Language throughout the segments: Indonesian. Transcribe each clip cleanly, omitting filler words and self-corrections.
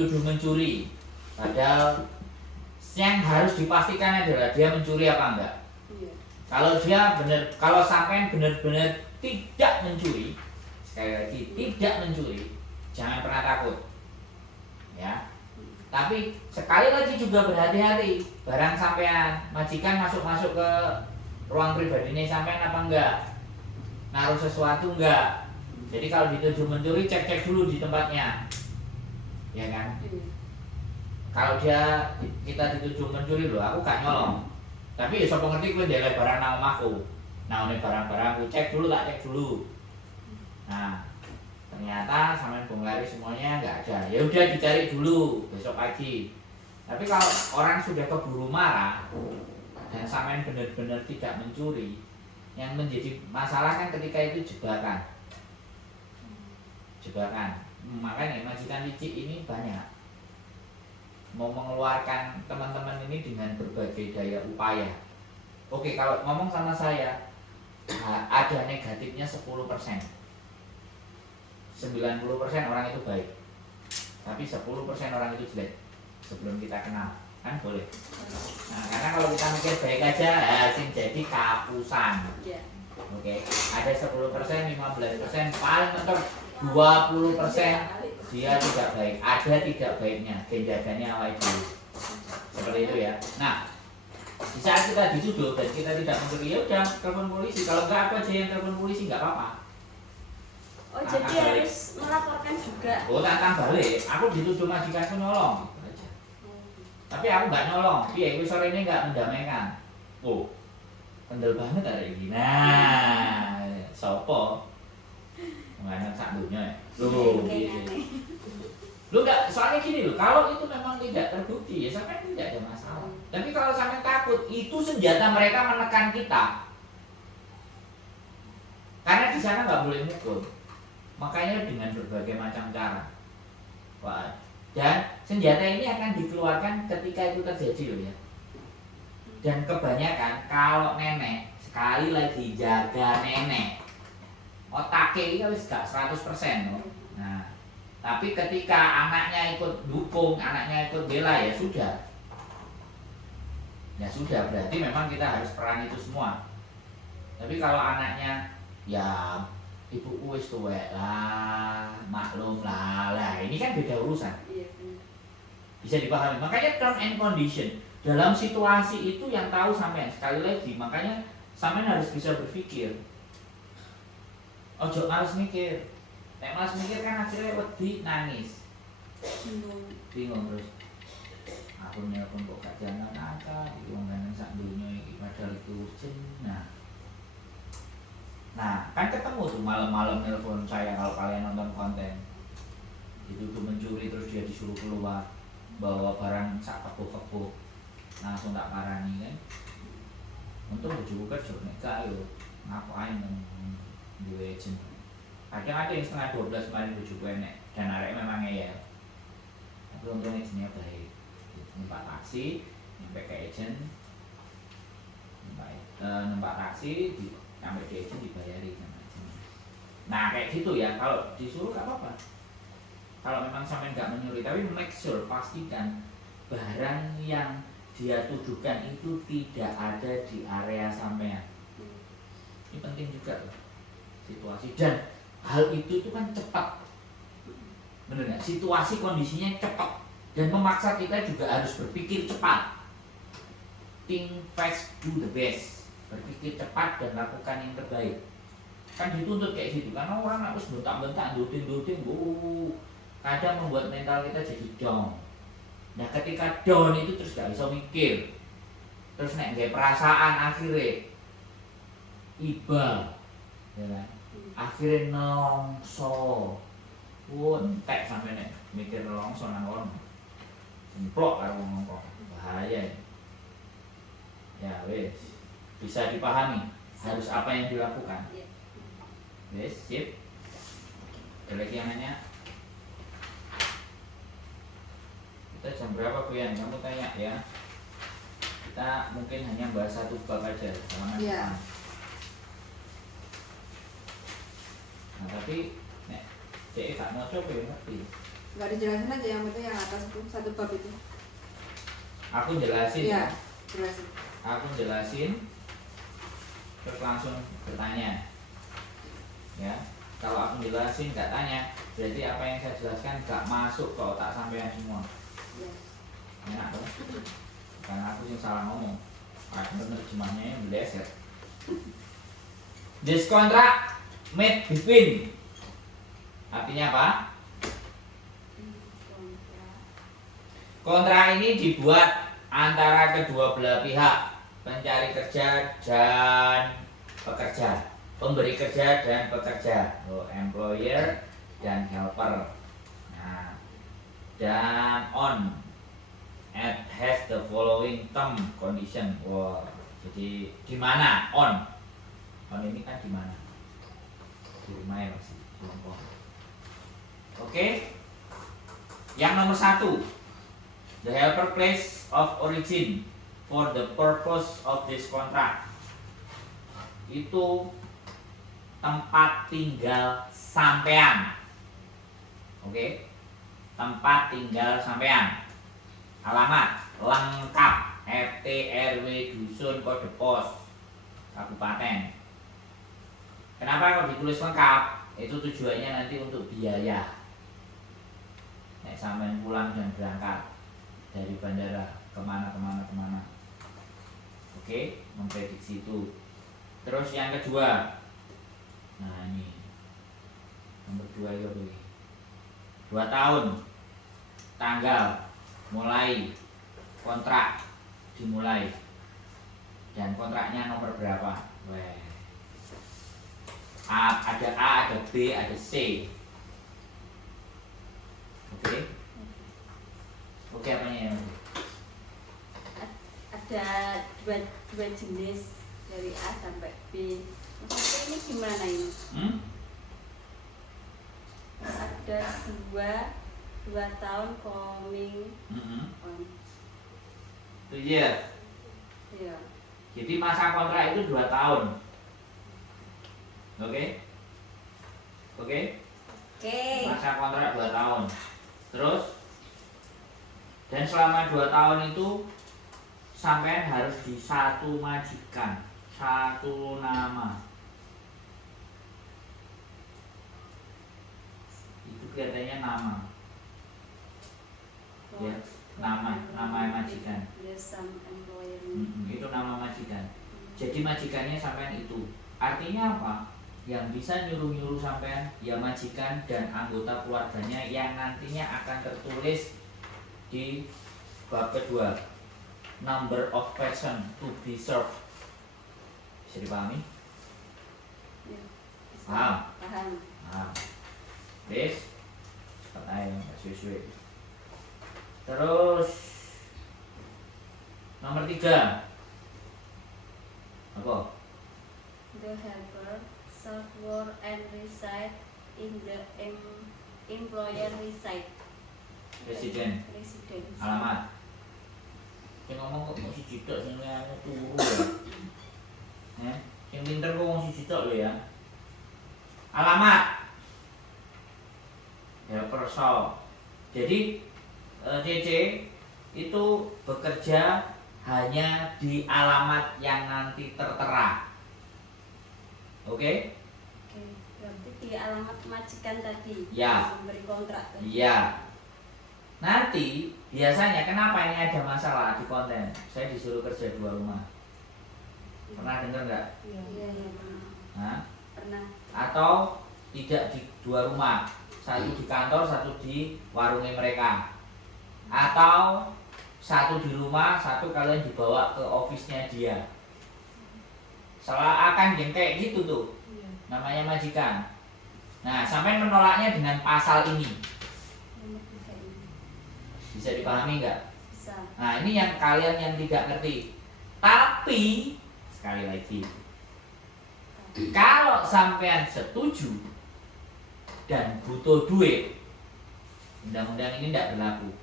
dituduh mencuri, padahal yang harus dipastikan adalah dia mencuri apa enggak. Kalau dia kalau sampai benar-benar tidak mencuri, sekali lagi tidak mencuri, jangan pernah takut, ya. Tapi sekali lagi juga berhati-hati, barang sampean majikan masuk ke ruang pribadinya sampean apa enggak, naruh sesuatu enggak. Jadi kalau dituduh mencuri, cek dulu di tempatnya, ya kan? Kalau kita dituduh mencuri, loh aku gak nyolong, tapi ya sapa ngerti kowe ndelok barang nang omahku, naone barang-barangku, cek dulu. Nah, ternyata sampean bongkari semuanya nggak ada, ya udah dicari dulu besok pagi. Tapi kalau orang sudah keburu marah dan sampean benar-benar tidak mencuri, yang menjadi masalah kan ketika itu jebakan. Makanya majikan licik ini banyak mau mengeluarkan teman-teman ini dengan berbagai daya upaya. Oke, kalau ngomong sama saya ada negatifnya 10%, 90% orang itu baik, tapi 10% orang itu jelek sebelum kita kenal, kan boleh. Nah, karena kalau kita mikir baik aja, sing jadi kapusan. Oke, ada 10%, 15%, paling mentok 20% dia tidak baik, ada tidak baiknya, gendagannya awal dulu. Seperti itu ya. Nah, di saat kita dituduh dan kita tidak mencuri, ya udah telepon polisi. Kalau enggak, aku aja yang telepon polisi, nggak apa-apa. Oh, jadi harus melaporkan juga. Oh, tantang balik. Aku dituduh majikanku nyolong, gitu aja. Tapi aku nggak nyolong. Iya, aku sore ini nggak mendamaikan. Oh, kendel banget hari ini. Nah, sopo menganak sak dunia ya. Lu nggak, soalnya gini loh, kalau itu memang tidak terbukti ya sampai tidak ada masalah. Tapi kalau sampai takut, itu senjata mereka menekan kita. Karena di sana nggak boleh mukul. Makanya dengan berbagai macam cara. Wah, dan senjata ini akan dikeluarkan ketika itu terjadi loh ya. Dan kebanyakan kalau nenek, sekali lagi jaga nenek, otaknya ini harus gak 100% loh. Nah, tapi ketika anaknya ikut dukung, anaknya ikut bela, ya sudah. Ya sudah, berarti memang kita harus perang itu semua. Tapi kalau anaknya, ya ibuku wis tuwek lah, maklum lah, ini kan beda urusan. Bisa dipahami. Makanya term and condition dalam situasi itu yang tahu sampean. Sekali lagi, makanya sampean harus bisa berpikir. Ojo harus mikir. Nek malas mikir kan akhirnya wedi nangis. Bingung terus. Aku nelpon kok gak jangan akal, iki wong lanang sak donya iki padahal itu urgent. Nah, kan ketemu tuh malam-malam nelpon saya kalau kalian nonton konten. Dituduh mencuri terus dia disuruh keluar bawa barang sak kebo-kebo. Langsung tak parani kan. Untung bojoku kerja nek gak yo ngapain duwe agent. Kadang ada yang setengah 12 kemarin bojoku enek dan arek memang ngeyel. Tapi untungnya agentnya baik. Numpak taksi, nyampe ke agent. Numpak taksi sampai ke agent dibayari sama agent. Nah kayak gitu ya, kalau disuruh gak apa-apa. Kalau memang sampai nggak menyuruh, tapi make sure, pastikan barang yang dia tuduhkan itu tidak ada di area sampean. Ini penting juga loh, situasi, dan hal itu kan cepat, bener nggak? Situasi kondisinya cepat dan memaksa kita juga harus berpikir cepat. Think fast, do the best. Berpikir cepat dan lakukan yang terbaik. Kan dituntut kayak gitu, karena orang harus bentak-bentak, dutin, kadang membuat mental kita jadi down. Nah ketika down itu terus gak bisa mikir, terus nek nggak perasaan akhirnya iba, ya kan? Akhirnya nongso, entek sampai nek mikir nongso nang kono, semplok karo wong kok, bahaya. Ya wes, bisa dipahami harus apa yang dilakukan. Wes, sip. Ada lagi yang nanya? Kita jam berapa Bu Yan? Kamu tanya ya. Kita mungkin hanya bahas satu bab aja selama ya. Nah tapi nek cek gak mau coba ya ngerti. Nggak dijelasin aja yang penting yang atas itu satu bab itu. Aku jelasin. Iya, jelasin. Aku jelasin. Terus langsung bertanya. Ya. Kalau aku jelasin nggak tanya, berarti apa yang saya jelaskan nggak masuk ke otak sampean semua. Iya. Enak dong. Karena aku sih salah ngomong. Aku terjemahnya yang meleset. This contract made between. Artinya apa? Kontrak ini dibuat antara kedua belah pihak, pencari kerja dan pekerja, pemberi kerja dan pekerja, employer dan helper. Nah, dan on and has the following term condition. Wow, jadi di mana on? On ini kan di mana? Di rumah ya masih di Hongkong. Oke. Yang nomor 1. The helper place of origin for the purpose of this contract. Itu tempat tinggal sampean. Oke. Tempat tinggal sampean. Alamat lengkap RT RW dusun kode pos kabupaten. Kenapa kok ditulis lengkap? Itu tujuannya nanti untuk biaya. Nek sampean pulang dan berangkat dari bandara kemana. Oke, memprediksi itu. Terus yang kedua, nah ini nomor 2 itu 2 tahun tanggal mulai kontrak dimulai dan kontraknya nomor berapa? Ada A, ada B, ada C. Oke. Oke, apanya ya? Ada dua jenis dari A sampai B. Maksudnya ini gimana ini? Ada dua tahun coming on. Iya. Iya. Jadi masa kontrak itu 2 tahun. Oke? Oke? Oke. Masa kontrak 2 tahun. Terus dan selama 2 tahun itu sampean harus di satu majikan, satu nama. Itu kelihatannya nama. Ya, nama majikan. Itu nama majikan. Jadi majikannya sampean itu. Artinya apa? Yang bisa nyuruh-nyuruh sampean ya majikan dan anggota keluarganya yang nantinya akan tertulis di bab kedua, number of person to be served. Bisa dipahami? Ya, Paham? Paham. This cepat aja, nggak suwe-suwe. Terus nomor 3 apa? The helper shall work and reside in the employer reside. Resident. Alamat. Yang ngomong kok mau siji tok sing anu turu ya. Yang pinter kok wong siji tok lho ya. Alamat. Ya perso. Jadi CC itu bekerja hanya di alamat yang nanti tertera. Oke? Oke, berarti di alamat majikan tadi. Ya. Memberi kontrak tadi. Iya. Nanti biasanya kenapa ini ada masalah di konten? Saya disuruh kerja 2 rumah. Pernah dengar nggak? Iya, pernah. Hah? Pernah. Atau tidak di 2 rumah, satu di kantor, satu di warungnya mereka. Atau satu di rumah, satu kalian dibawa ke office-nya dia. Salah akan yang kayak gitu tuh. Namanya majikan. Nah, sampai menolaknya dengan pasal ini. Bisa dipahami nggak? Bisa. Nah, ini yang kalian yang tidak ngerti. Tapi sekali lagi, kalau sampean setuju dan butuh duit, undang-undang ini tidak berlaku.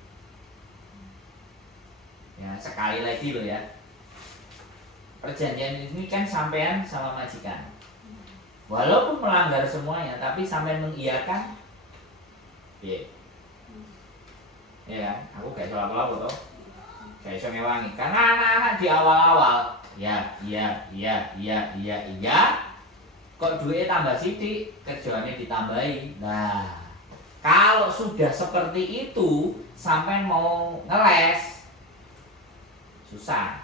Ya, sekali lagi loh ya. Perjanjian ini kan sampean sama majikan. Walaupun melanggar semuanya, tapi sampean mengiyakan. Ya. ya kan? Aku gak iso apa-apa toh. Gak iso ngewangi. Karena anak-anak di awal-awal iya. Kok duitnya tambah sidik, kerjaannya ditambahi. Nah, kalau sudah seperti itu sampai mau ngeles susah.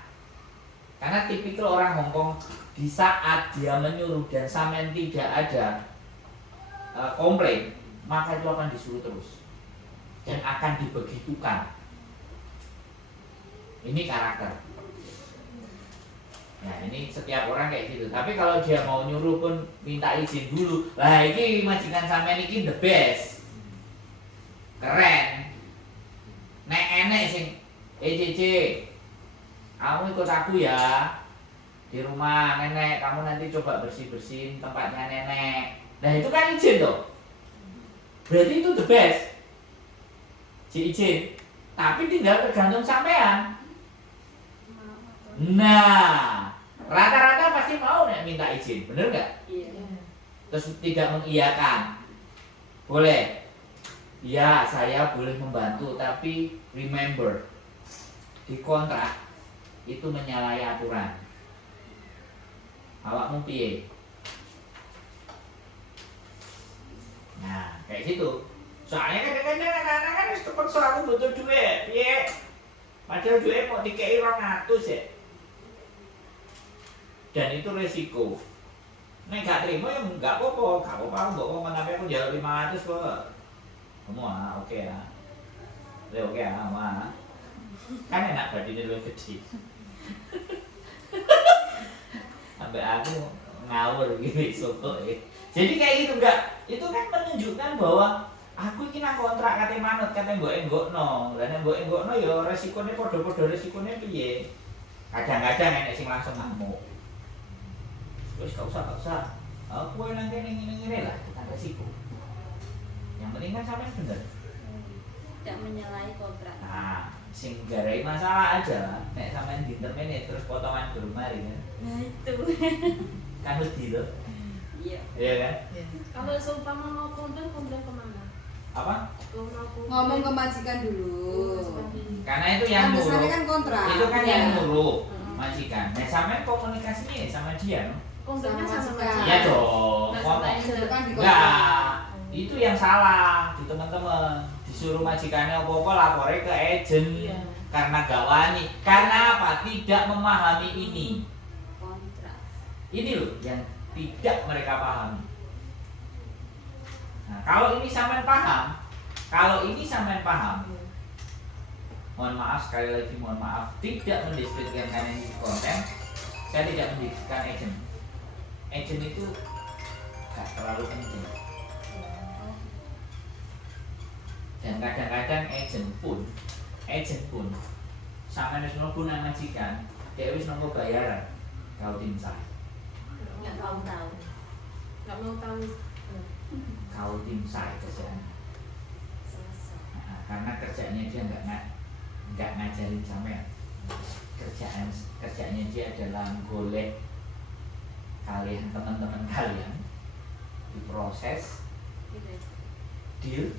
Karena tipikal orang Hongkong di saat dia menyuruh dan sampean tidak ada komplain, maka itu akan disuruh terus dan akan dibegitukan. Ini karakter. Nah ini setiap orang kayak gitu. Tapi kalau dia mau nyuruh pun minta izin dulu. Lah ini majikan sampean iki the best, keren. Nek enek sing Cici, kamu ikut aku ya di rumah nenek. Kamu nanti coba bersih-bersihin tempatnya nenek. Nah itu kan izin tuh. Berarti itu the best. Izin. Tapi tinggal tergantung sampean. Nah, rata-rata pasti mau nek minta izin, bener nggak? Iya. Terus tidak mengiyakan. Boleh. Ya, saya boleh membantu, tapi remember di kontrak itu menyalahi aturan. Awakmu piye? Nah, kayak gitu. Soalnya kadang-kadang anak-anak kan harus terpaksa aku butuh duit, piye? Padahal duit mau dikei 200 ya. Dan itu resiko. Nek gak terima ya gak apa-apa, aku mbok ngomong tapi aku jalur 500 kok. Kamu oke ya. Oke ya, mah. Kan enak badine lu gede. Sampai aku ngawur gitu sopo ya. Jadi kayak gitu enggak. Itu kan menunjukkan bahwa aku iki nang kontrak kate manut kate mbok enggokno. Lah nek mbok enggokno ya resikone padha-padha resikone piye? Kadang-kadang enek sing langsung ngamuk. Wis gak usah. Aku nang kene ngene lah, bukan resiko. Yang penting kan sampean bener. Tidak menyalahi kontrak. Nah, sing garai masalah aja. Nek sampean dintermene terus potongan berumari kan. Nah itu. Kan wedi loh. Iya. Iya kan? Kalau seumpama mau komplain kemana? Apa? Ngomong ke majikan dulu. Karena itu yang Alasannya nyuruh. kan kontrak. Itu kan yang Iya. nyuruh majikan. Nah, sampean komunikasinya sama dia, no? Komplainnya Sama sama majikan. Iya dong. Nggak Ngomong. sama Itu kan di kontrak. Enggak. Itu yang salah di teman-teman. Disuruh majikannya apa-apa lapornya ke agent. Iya. Karena gak wani. Karena apa? Tidak memahami ini. Kontrak. Ini loh yang tidak mereka pahami. Nah, kalau ini sampean paham, mohon maaf sekali lagi, mohon maaf, tidak mendeskripsikan ini di konten. Saya tidak mendeskripsikan agent. Agent itu gak terlalu penting. Dan kadang-kadang agent pun sampai wis mlebu nang majikan, dia wis nampa bayaran. Kau timsah. Nggak tahu. Nggak mau tahu. Kau timsah kerjaan. Selesai. Nah, karena kerjanya dia nggak ngajarin sampean. Kerjanya dia adalah golek kalian, teman-teman kalian, diproses, deal,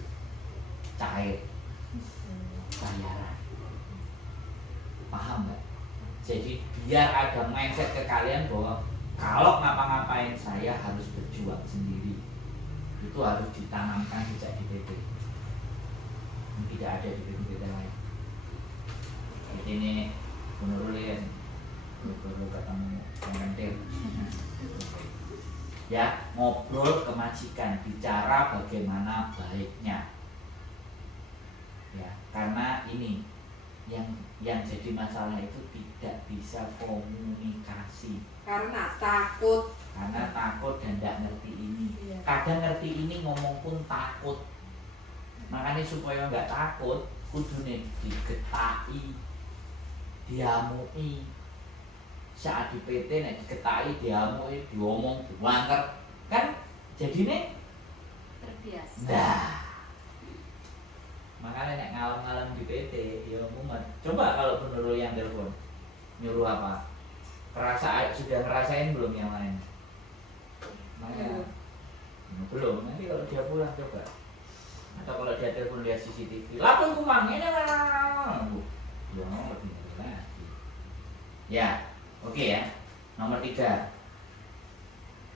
cair, bayaran. Paham nggak? Jadi biar ada mindset ke kalian bahwa kalau ngapa-ngapain saya harus berjuang sendiri. Itu harus ditanamkan sejak di PT. Tidak ada di PT lain. Jadi ini menurut kalian baru ketemu pengentil. Ya, ngobrol ke majikan, bicara bagaimana baiknya. Ya, karena ini yang jadi masalah itu tidak bisa komunikasi. Karena takut. Karena takut dan tidak ngerti ini. Iya. Kadang ngerti ini ngomong pun takut. Makanya supaya nggak takut, kudune digetai, diamui. Saat di PT nek digetai, diamui, diomong, diwanter, kan jadinya Terbiasa. nah. Makanya nek ngalem-ngalem di PT, ya mumet. Coba kalau bener yang telepon, nyuruh apa? Sudah ngerasain belum yang lain? Makanya belum. Nanti kalau dia pulang coba. Atau kalau dia telepon lihat CCTV, lapor kumang ini Ya, oke ya. Nomor 3.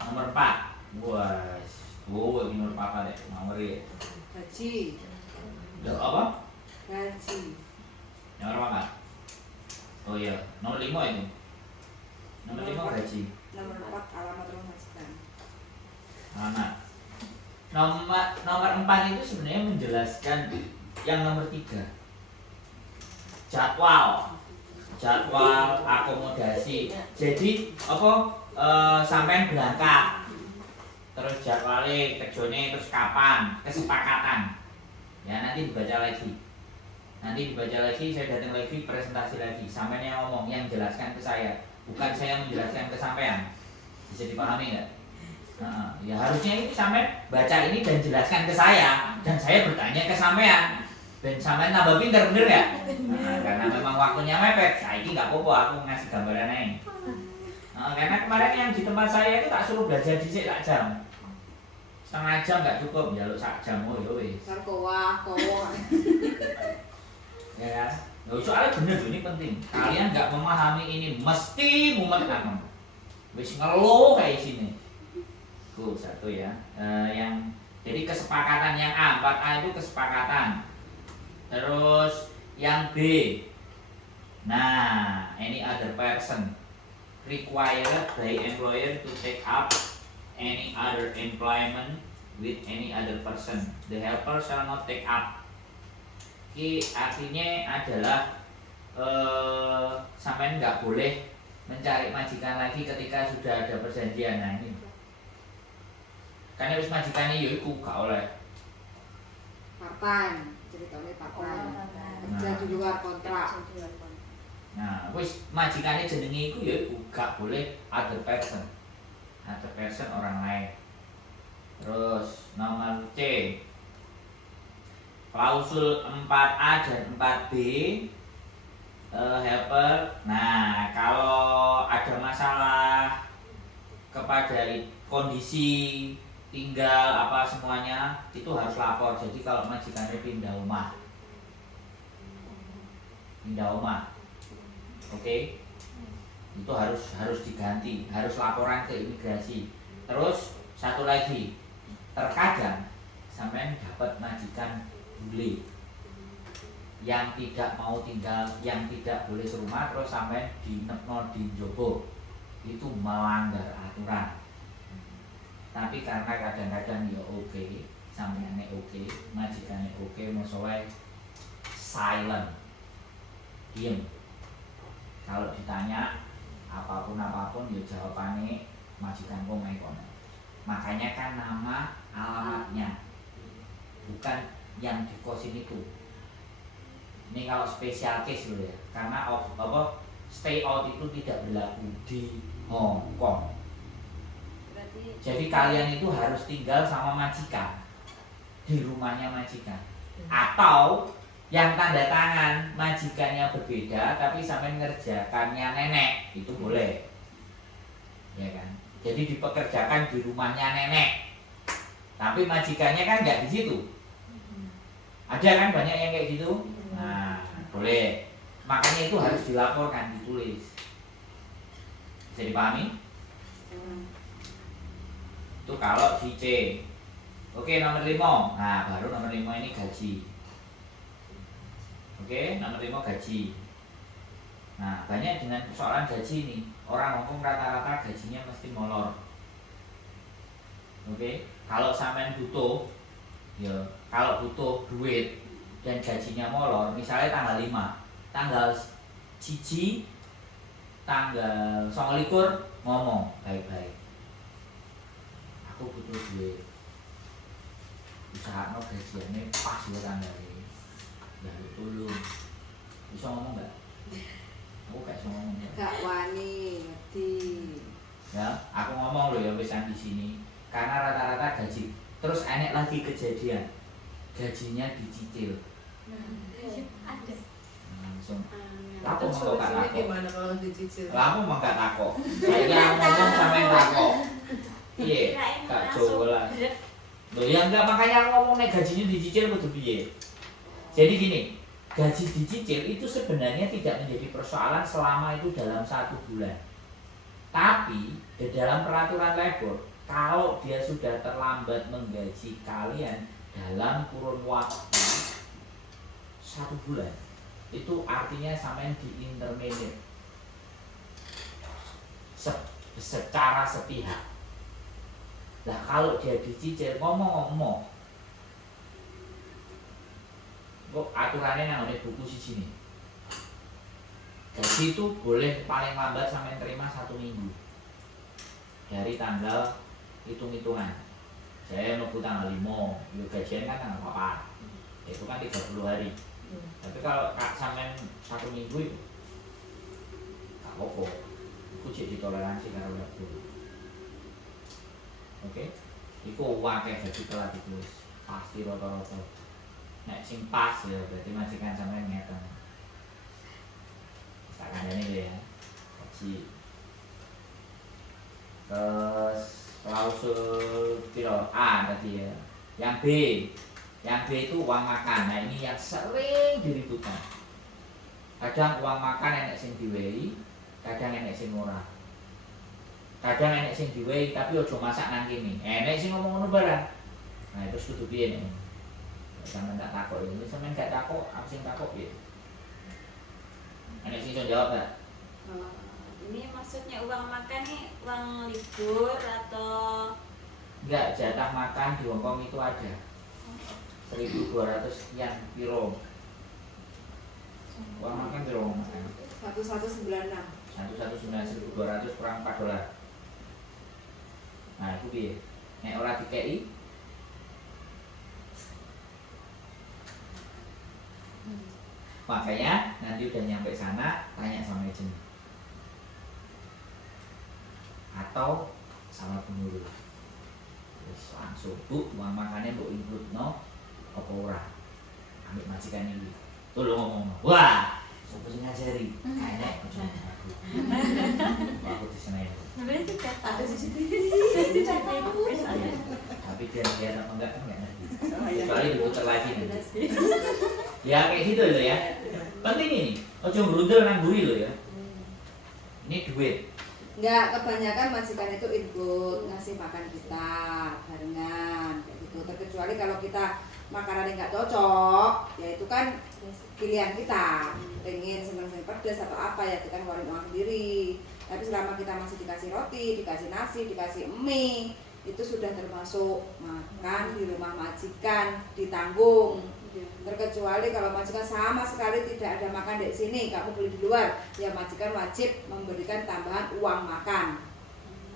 Nomor 4. Wah, ini nomor 4 deh. Nomor ya. Gaji. Apa? Gaji. Nomor apa? Oh iya, nomor 5 itu. Nomor 5 gaji. Nomor 4 alamat rumah majikan. Alamat. Nomor 4 itu sebenarnya menjelaskan yang nomor 3. Jadwal akomodasi. Jadi apa sampean berangkat. Terus jadwalnya kerjane terus kapan, kesepakatan. Ya nanti dibaca lagi. Saya datang lagi presentasi lagi. Sampean yang ngomong, yang jelaskan ke saya, bukan saya menjelaskan ke sampean. Bisa dipahami nggak? Ya harusnya ini sampean baca ini dan jelaskan ke saya, dan saya bertanya ke sampean. Dan sampean nambah pinter, bener ya? Karena memang waktunya mepet, saya ini nggak apa-apa aku ngasih gambaran aja. Karena kemarin yang di tempat saya itu tak suruh belajar dhisik sak jam. Setengah jam nggak cukup, jaluk sak jam oh ya wis. Sarkowa. Ya kan? Soalnya bener ini penting. Kalian nggak memahami ini mesti mumet anem. Wis ngeluh kayak sini. Tuh satu ya. Yang jadi kesepakatan yang A, 4A itu kesepakatan. Terus yang B. Nah, any other person required by employer to take up any other employment with any other person. The helper shall not take up. Ini artinya adalah sampean nggak boleh mencari majikan lagi ketika sudah ada perjanjian. Nah ini karena harus majikannya yaitu gak oleh Part-time. Ceritanya part-time. Kerja di luar kontrak. nah wis majikannya jenenge iku yaitu gak boleh other person orang lain. Terus nomor C, klausul 4A dan 4B, helper. Nah, kalau ada masalah kepada kondisi tinggal apa semuanya itu harus lapor. Jadi kalau majikannya pindah rumah, oke, itu harus diganti, harus laporan ke imigrasi. Terus satu lagi, terkadang sampean dapat majikan bule yang tidak mau tinggal, yang tidak boleh serumah, terus sampean dinekno di jobo, itu melanggar aturan. Tapi karena kadang-kadang ya oke, sampeannya oke, majikannya oke, masalah silent, diem. Kalau ditanya apapun ya jawabannya majikan kok kono. Makanya kan nama alamatnya, bukan yang di kosin itu. Ini kalau special case loh ya, karena stay out itu tidak berlaku di Hong Kong. Jadi kalian itu harus tinggal sama majikan, di rumahnya majikan, atau yang tanda tangan majikannya berbeda tapi sampai ngerjakannya nenek, itu boleh, ya kan? Jadi dipekerjakan di rumahnya nenek, tapi majikannya kan nggak di situ. Ada kan banyak yang kayak gitu. Nah, boleh. Makanya itu harus dilaporkan, ditulis. Bisa dipahami? Itu kalau di C. Oke, nomor 5. Nah, baru nomor 5 ini gaji. Oke, nomor 5 gaji. Nah, banyak dengan persoalan gaji ini. Orang Hongkong rata-rata gajinya mesti molor. Oke, kalau sampean butuh, ya kalau butuh duit dan gajinya molor, misalnya tanggal 5, tanggal 1, tanggal 29 ngomong baik-baik. Aku butuh duit. Usaha gajiannya pas ya tanggalnya. Ya tolong. Bisa ngomong nggak? Aku gak bisa ngomong ya. Gak wani, ngerti. Ya, aku ngomong loh ya pesan di sini. Karena rata-rata gaji. Terus enek lagi kejadian. Gajinya dicicil. Ada. Langsung. Itu solusinya gimana kalau dicicil? Lamu mah gak takok. Saya ngomong sama yang takok. Iya, gak coba lah. Loh ya enggak, makanya aku ngomong nek gajinya dicicil kudu piye. Jadi gini, gaji dicicil itu sebenarnya tidak menjadi persoalan selama itu dalam 1 bulan. Tapi di dalam peraturan labor, kalau dia sudah terlambat menggaji kalian dalam kurun waktu 1 bulan, itu artinya sampean di intermediate secara sepihak. Nah kalau dia dicicil, ngomong-ngomong, kok aturannya namanya buku siji nih. Gaji itu boleh paling lambat sampai terima 1 minggu dari tanggal hitung-hitungan. Saya nunggu tanggal 5, gajian kan tanggal 4, itu kan 30 hari. Tapi kalau sampai 1 minggu itu gak apa-apa, itu jadi toleransi karena labor. Oke, itu uang kayak jadi telat itu pasti rata-rata. Nek sing pas ya berarti majikan sampean ngeten. Tak kandhane ya. Gaji. Terus klausul piro A tadi ya. Yang B. Yang B itu uang makan. Nah, ini yang sering diributkan. Kadang uang makan enek sing diwehi, kadang enek sing ora. Kadang enek sing diwehi tapi ojo masak nang kene. Enek sing ngomong ngono barang. Nah, terus kudu piye nek? Sampeyan tak takok ini, sampeyan gak takok, aku sing takok piye? Enek sing iso jawab gak? Ini maksudnya uang makan nih uang libur atau Enggak, jatah makan di Hongkong itu ada 1.200 sekian piro. Uang makan piro uang makan? 1196. 1.200 kurang $4. Nah, itu piye? Nek ora dikei makanya nanti udah nyampe sana tanya sama agent atau sama pengurus, terus langsung bu uang makannya bu include no apa ora, ambil majikan ini tolong ngomong wah siapa sih ngajari kayaknya aku di sana ya sebenarnya sih kata Ada CCTV. tapi dia apa enggak kan nggak ngerti kecuali diputar lagi nanti. Ya kayak gitu loh ya. Penting ini, ojo berundel nang buri loh ya. Ini duit. Enggak, kebanyakan majikan itu ikut ngasih makan kita barengan kayak gitu. Terkecuali kalau kita makanan nggak cocok, ya itu kan pilihan kita. Pengen seneng-seneng pedas atau apa ya kita ngeluarin uang sendiri. Tapi selama kita masih dikasih roti, dikasih nasi, dikasih mie, itu sudah termasuk makan di rumah majikan, ditanggung. Terkecuali kalau majikan sama sekali tidak ada makan di sini, kamu beli di luar, ya majikan wajib memberikan tambahan uang makan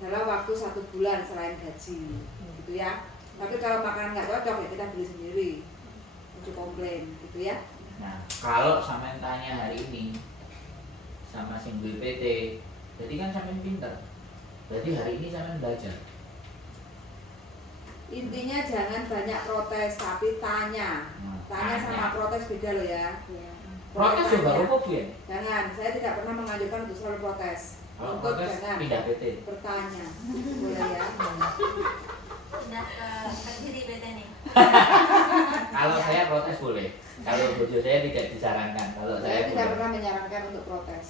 dalam waktu 1 bulan selain gaji, gitu ya. Tapi kalau makanan nggak cocok ya kita beli sendiri, untuk komplain, gitu ya. Nah, kalau sampean tanya hari ini sama sing BPT, jadi kan sampean pinter. Berarti hari ini sampean belajar. Intinya jangan banyak protes, tapi tanya. Tanya sama protes beda loh ya. Protes juga apa ya? Jangan, saya tidak pernah menganjurkan untuk selalu protes. Kalau Untuk protes jangan pindah PT. bertanya, boleh ya. udah ke diri beda nih. Kalau saya protes boleh. Kalau bojo saya tidak disarankan. Kalau Saya saya tidak boleh. pernah menyarankan untuk protes.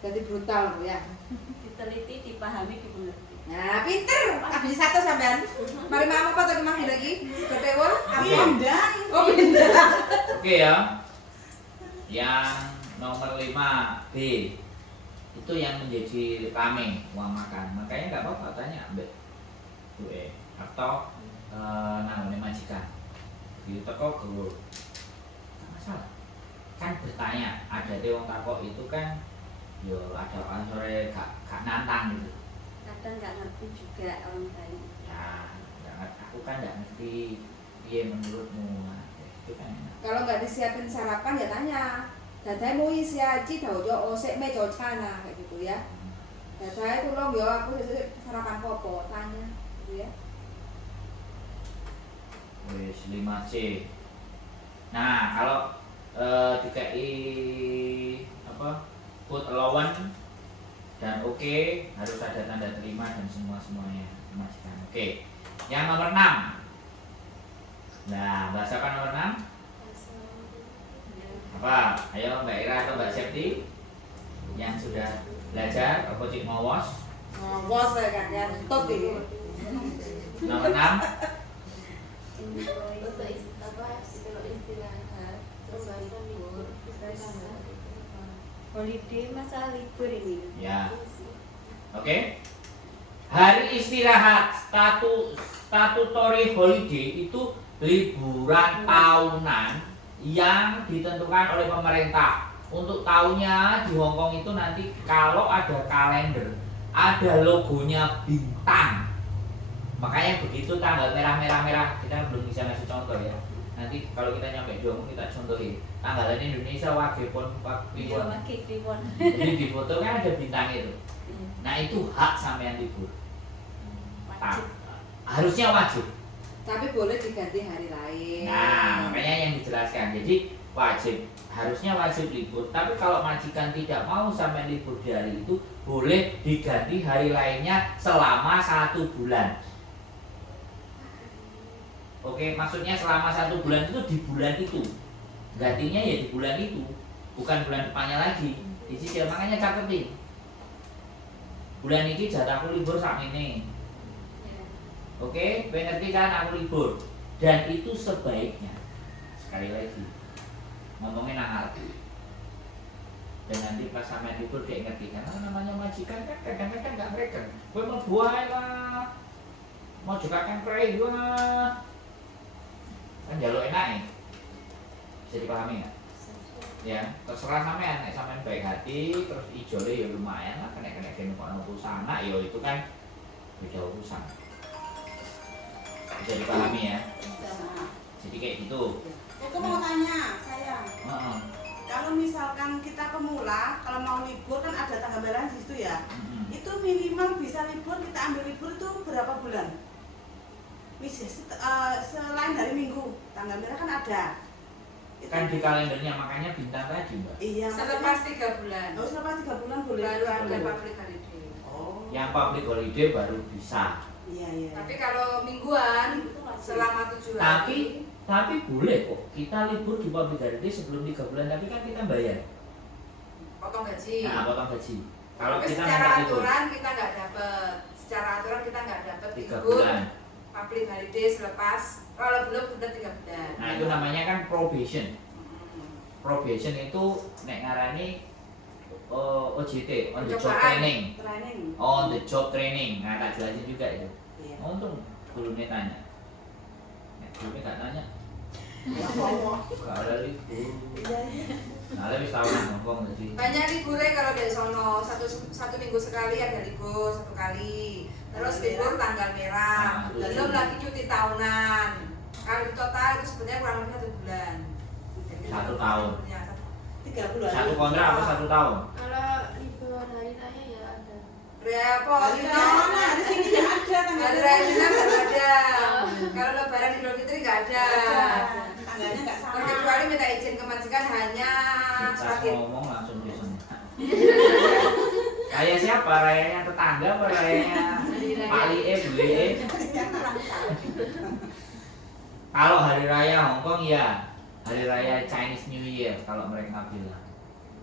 Jadi brutal loh ya. Diteliti, dipahami, dimengerti. Nah, pinter. Habis 1 sampean. Mari mama apa atau kemana lagi? Seperti apa? Pindah. Oh, pinter. Oke ya. Yang nomor 5 B itu yang menjadi rame uang makan. Makanya nggak apa-apa tanya ambek gue atau namanya majikan. Di toko gue nggak masalah. Kan bertanya ada deh wong takok itu kan yo ada orang sore gak nantang gitu. Kadang nggak ngerti juga orang tanya. Ya, aku kan nggak ngerti dia menurutmu. Nah, itu kan enak. Kalau nggak disiapin sarapan ya tanya. Dadai mau isi aji tahu jo osek me jo cana kayak gitu ya. Dadai tolong yo aku sarapan popo tanya gitu ya. Wis 5C. Nah, kalau DKI apa food allowance dan oke, harus ada tanda terima dan semuanya majikan. Oke. Yang nomor 6. Nah, bahasa apa nomor 6? Apa? Ayo Mbak Ira atau Mbak Septi yang sudah belajar apa cik ngawas. Bos saya kan yang top ini. Nomor 6. Untuk istirahat, terus libur, istirahat. Holiday masa libur ini. Ya. Oke. Hari istirahat statutory holiday itu liburan tahunan yang ditentukan oleh pemerintah. Untuk tahunnya di Hong Kong itu nanti kalau ada kalender, ada logonya bintang. Makanya begitu tanggal merah, kita belum bisa ngasih contoh ya. Nanti kalau kita nyampe di Hong Kong kita contohin. Tanggalan Indonesia wagipun Iya, pakai kliwon. Jadi di foto kan ada bintang itu. Nah itu hak sampean libur. Wajib. Harusnya wajib. Tapi boleh diganti hari lain. Nah, makanya yang dijelaskan. Jadi wajib, harusnya wajib libur. Tapi kalau majikan tidak mau sampai libur di hari itu, boleh diganti hari lainnya selama 1 bulan. Oke, maksudnya selama 1 bulan itu di bulan itu. Gantinya ya di bulan itu, bukan bulan depannya lagi. Dicicil, makanya catetin. Bulan ini jatahku libur sak ini. Oke, kowe ngerti kan aku libur. Dan itu sebaiknya sekali lagi ngomongin akal. Dan nanti pas sampai libur dia ngerti karena namanya majikan kan kadang-kadang nggak mereka. Kowe mau buah lah, mau juga kan keren gua. Kan jalur enak bisa dipahami nggak? Ya, terserah sampean, nek sampean baik hati, terus ijole ya lumayan lah, kena kene kono busana, ya itu kan beda urusan. Bisa dipahami ya. Jadi kayak gitu. Aku mau tanya, sayang. Heeh. Kalau misalkan kita pemula, kalau mau libur kan ada tanggal merah di situ ya. Mm-mm. Itu minimal bisa libur, kita ambil libur itu berapa bulan? Selain dari minggu, tanggal merah kan ada. Itu, Kan di kalendernya makanya bintang tadi, Mbak. iya. Selepas 3 bulan. Oh, selepas 3 bulan boleh. Baru ada Boleh. public holiday. Oh. Yang public holiday baru bisa. Iya, iya. Tapi kalau mingguan selama 7 hari. Tapi boleh kok kita libur di public holiday sebelum 3 bulan, tapi kan kita bayar. potong gaji. Nah, potong gaji. Kalau Tapi kita secara minta libur aturan kita nggak dapat. Secara aturan kita nggak dapat 3 libur bulan. public holiday selepas kalau belum udah 3 bulan. Nah, itu namanya kan probation. Hmm. Probation itu nek ngarani OJT, on the job Percobaan. training. Training. On the job training. Nah, tak jelasin juga itu. Iya. Untung gurunya tanya. Nek gurunya gak tanya, Ya Allah. gak ada libur. Iya, iya. Nah, lebih tahunan ngomong jadi. Banyak liburnya kalau dari sono satu minggu sekali ada libur 1 kali. Terus libur tanggal merah. Nah, Belum itu. lagi cuti tahunan. Kalau di total itu sebenarnya kurang lebih 1 bulan. Jadi 1 tahun. Ya, 1 3 bulan. 1 kontrak apa 1 tahun? Kalau libur hari raya ya ada. repot. Di mana? Di sini nggak ada tanggal Hari raya Minang nggak ada. Kalau lebaran Idul Fitri nggak ada. Tanggalnya nggak sama. Kecuali minta izin ke majikan hanya Pas terakhir. ngomong langsung biasanya. Raya siapa? Rayanya tetangga apa rayanya Pak Lie, Bu Lie? Kalau hari raya Hong Kong ya hari raya Chinese New Year kalau mereka bilang.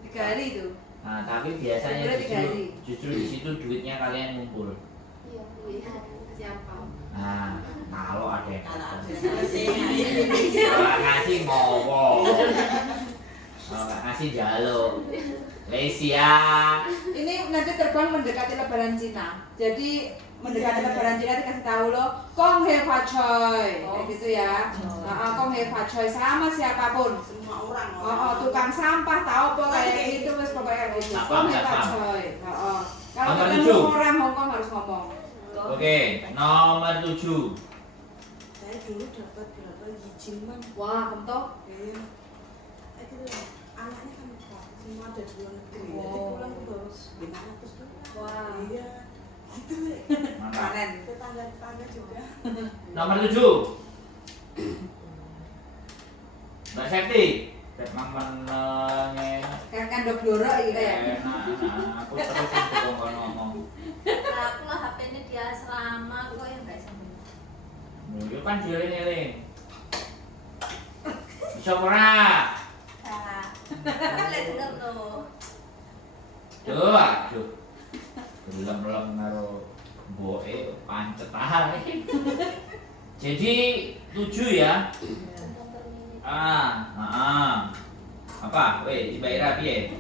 3 hari itu. Nah, tapi biasanya Liburnya 3 hari. justru di situ duitnya kalian ngumpul. Iya, lihat siapa. Nah, kalau ada yang Kalau ada datang. selesai. Kalau nggak ngasih ngowong, kalau nggak ngasih jaluk. Lesia. Ini nanti terbang mendekati Lebaran Cina. Jadi mendekati Lebaran Cina dikasih tahu lo, Kong He Fa Choi, kayak gitu ya. Kong He Fa Choi sama siapapun. Semua orang. Tukang sampah tahu kok kayak gitu wes pokoknya kayak gitu. Sapam, Kong He Fa sapam. Choi. Kalau Nomor ketemu 7. orang Hong Kong harus ngomong. Oke, nomor 7. Saya dulu dapat berapa yijiman? Wah, kentok. Iya. Itu anaknya kan Pak, semua ada di luar negeri. Jadi Oh. pulang tuh baru 500 dolar. Wah. Iya. Gitu. Mantap. Panen. Tetangga-tetangga juga. Nomor 7. Mbak Septi. Memang menengnya Kan dok dorok gitu ya. enak. Aku terus yang ngomong. Nah, aku lah HP-nya di asrama kok yang nggak sampai. Itu kan dieling-eling. Bisa ora? Nah, Kan lek denger tuh. Aduh. Belum karo mboke pancet ae. Jadi 7 ya. Apa? Weh, Mbak Ira piye?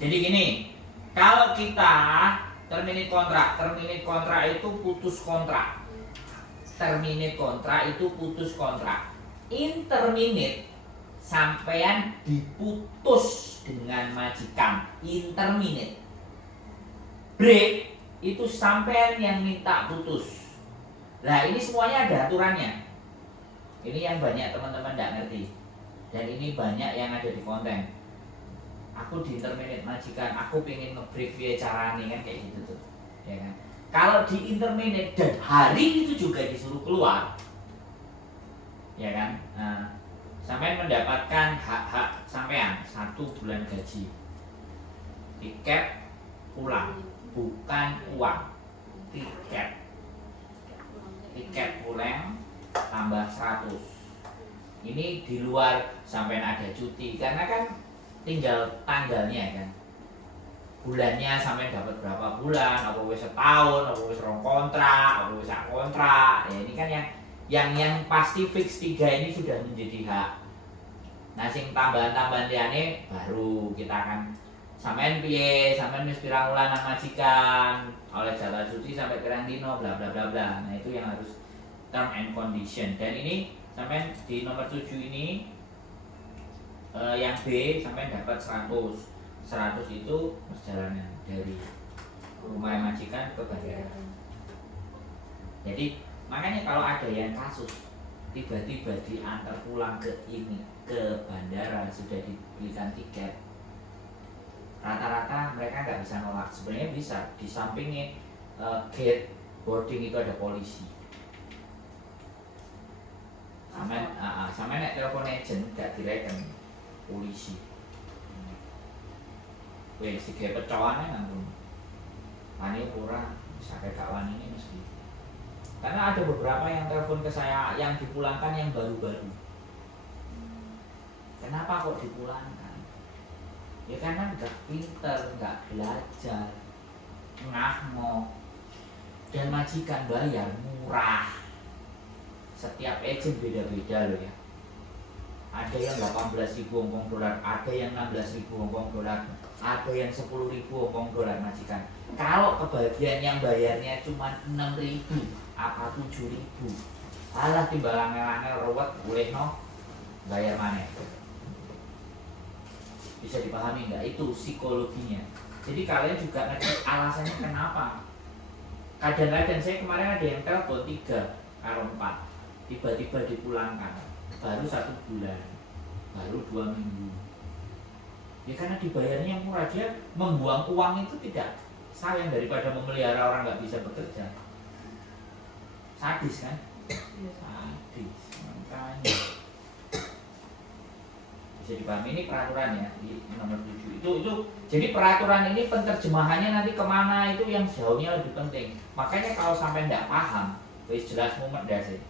Jadi gini, kalau kita terminate kontrak itu putus kontrak. Terminate kontrak itu putus kontrak. Interminate sampean diputus dengan majikan. Interminate. Break itu sampean yang minta putus. Nah, ini semuanya ada aturannya. Ini yang banyak teman-teman tidak ngerti. Dan ini banyak yang ada di konten. Aku di interminate majikan, aku pengen nge-break via caranya kan kayak gitu tuh. Ya kan? Kalau di interminate dan hari itu juga disuruh keluar. Ya kan? Nah, sampean mendapatkan hak-hak sampean 1 bulan gaji. Tiket pulang, bukan uang. Tiket pulang tambah 100. Ini di luar sampean ada cuti karena kan tinggal tanggalnya kan. Bulannya sampean dapat berapa bulan, apa wis setahun, apa wis rong kontrak, apa wis sak kontrak. Ya ini kan yang pasti fix 3 ini sudah menjadi hak. Nah, sing tambahan-tambahan liyane baru kita akan sampean piye, sampean wis pirang wulan nang majikan, oleh jatah cuti sampai pirang dino bla bla bla bla. Nah, itu yang harus term and condition. Dan ini sampean di nomor 7 ini yang B sampean dapat 100. 100 itu perjalanan dari rumah majikan ke bandara. Jadi makanya kalau ada yang kasus tiba-tiba diantar pulang ke bandara sudah dibelikan tiket, rata-rata mereka nggak bisa nolak. Sebenarnya bisa, di sampingnya gate boarding itu ada polisi. Sama nek telepon agent gak direken polisi. Wes iki pecoane nganggo. Ani ora sampai kawan ini mesti. Karena ada beberapa yang telepon ke saya yang dipulangkan yang baru-baru. Kenapa kok dipulangkan? Ya karena nggak pinter, nggak belajar, ngahmo, dan majikan bayar murah. Setiap agent beda-beda loh ya. Ada yang 18.000 Hongkong dolar, ada yang 16.000 Hongkong dolar, ada yang 10.000 Hongkong dolar majikan. Kalau kebagian yang bayarnya cuma 6.000 apa 7.000, alah timbalan-angel ruwet boleh no bayar mana? Bisa dipahami nggak? Itu psikologinya. Jadi kalian juga ngerti alasannya kenapa. Kadang-kadang saya kemarin ada yang telepon 3 karo 4 tiba-tiba dipulangkan baru 1 bulan, baru 2 minggu. Ya karena dibayarnya yang murah, dia membuang uang itu tidak sayang daripada memelihara orang nggak bisa bekerja. Sadis kan? Sadis. Makanya bisa dipahami, ini peraturan ya di nomor 7 itu jadi peraturan ini penerjemahannya nanti kemana itu yang jauhnya lebih penting. Makanya kalau sampai nggak paham, wis jelas mumet dah sih.